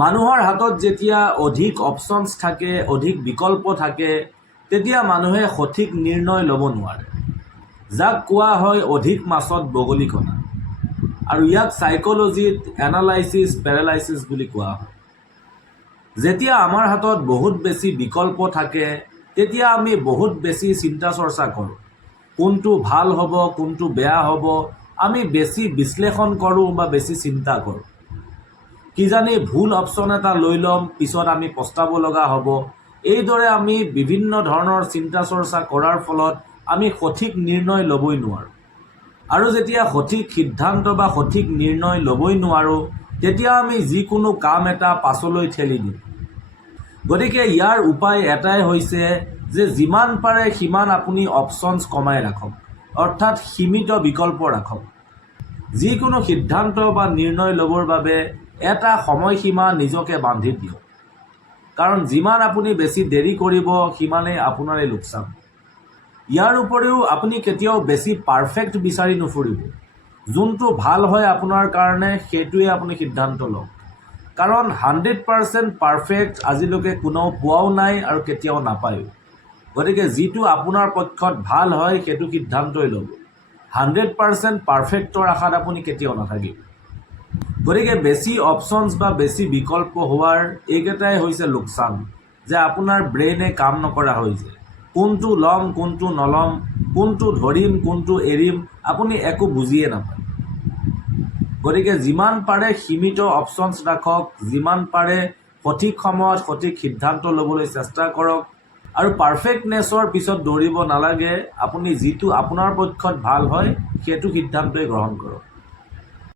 মানুহৰ হাতত যেতিয়া অধিক অপশ্যনছ থাকে, অধিক বিকল্প থাকে, তেতিয়া মানুহে সঠিক নিৰ্ণয় ল'ব নোৱাৰে, যাক কোৱা হয় অধিক মাছত বগলী কণা। আৰু ইয়াক সাইকোলজিত এনালাইচিছ পেৰালাইচিছ বুলি কোৱা হয়। যেতিয়া আমাৰ হাতত বহুত বেছি বিকল্প থাকে, তেতিয়া আমি বহুত বেছি চিন্তা চৰ্চা কৰোঁ। কোনটো ভাল হ'ব, কোনটো বেয়া হ'ব, আমি বেছি বিশ্লেষণ কৰোঁ বা বেছি চিন্তা কৰোঁ। কিজানি ভুল অপশ্যন এটা লৈ ল'ম, পিছত আমি পস্তাব লগা হ'ব। এইদৰে আমি বিভিন্ন ধৰণৰ চিন্তা চৰ্চা কৰাৰ ফলত আমি সঠিক নিৰ্ণয় ল'বই নোৱাৰোঁ। আৰু যেতিয়া সঠিক সিদ্ধান্ত বা সঠিক নিৰ্ণয় ল'বই নোৱাৰোঁ, তেতিয়া আমি যিকোনো কাম এটা পাছলৈ ঠেলি দিওঁ। গতিকে ইয়াৰ উপায় এটাই হৈছে যে যিমান পাৰে সিমান আপুনি অপশ্যনছ কমাই ৰাখক, অৰ্থাৎ সীমিত বিকল্প ৰাখক। যিকোনো সিদ্ধান্ত বা নিৰ্ণয় ল'বৰ বাবে এটা সময়সীমা নিজকে বান্ধি দিয়ক, কাৰণ যিমান আপুনি বেছি দেৰি কৰিব সিমানেই আপোনাৰে লোকচান। ইয়াৰ উপৰিও আপুনি কেতিয়াও বেছি পাৰফেক্ট বিচাৰি নুফুৰিব। যোনটো ভাল হয় আপোনাৰ কাৰণে সেইটোৱে আপুনি সিদ্ধান্ত লওক, কাৰণ 100% পাৰফেক্ট আজিলৈকে কোনেও পোৱাও নাই আৰু কেতিয়াও নাপায়ো। গতিকে যিটো আপোনাৰ পক্ষত ভাল হয় সেইটো সিদ্ধান্তই ল'ব। 100% পাৰফেক্টৰ আশাত আপুনি কেতিয়াও নাথাকিব। গতিকে বেছি অপশ্যনছ বা বেছি বিকল্প হোৱাৰ এইকেইটাই হৈছে লোকচান, যে আপোনাৰ ব্ৰেইনে কাম নকৰা হৈ যায়। কোনটো ল'ম, কোনটো নল'ম, কোনটো ধৰিম, কোনটো এৰিম, আপুনি একো বুজিয়ে নাপায়। গতিকে যিমান পাৰে সীমিত অপশ্যনছ ৰাখক, যিমান পাৰে সঠিক সময়ত সঠিক সিদ্ধান্ত ল'বলৈ চেষ্টা কৰক, আৰু পাৰফেক্টনেছৰ পিছত দৌৰিব নালাগে। আপুনি যিটো আপোনাৰ পক্ষত ভাল হয় সেইটো সিদ্ধান্তই গ্ৰহণ কৰক।